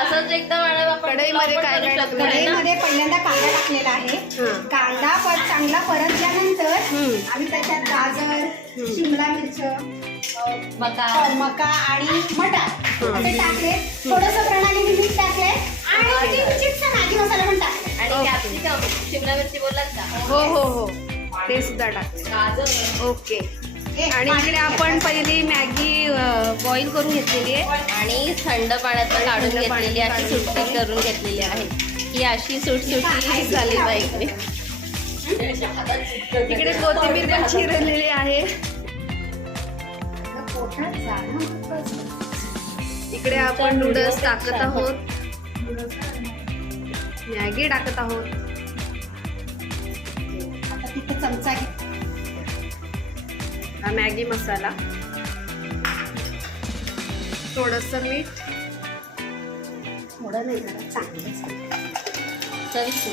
असंच एकदम कढईमध्ये काय काय टाकलं? कढईमध्ये पहिल्यांदा कांदा टाकलेला आहे. कांदा चांगला परतल्यानंतर आम्ही त्याच्यात गाजर, शिमला मिरच, मका आणि मटार असे टाकले. थोडंसं प्रणालीने मीठ टाकले आणि किंचितसा मॅगी मसाला पण टाकले. आणि कॅप्सिकम, शिमला मिरची बोललात का? हो हो हो, ते सुद्धा टाकते. ओके. आणि इकडे आपण पहिली मॅगी बॉईल करून घेतलेली आहे आणि थंड पाण्यात काढून घेतलेली अशी सुटसुटीत करून घेतलेली आहे. ही अशी सुटसुटी झाली पाहिजे. तिकडे कोथिंबीर पण चिरलेली आहे. इकडे आपण नूडल्स टाकत आहोत, मॅगी टाकत आहोत. आता तिथे चमचा घे. हा मॅगी मसाला, थोडस मीठ, थोडं नाही जरा चांगलं चविष्ट.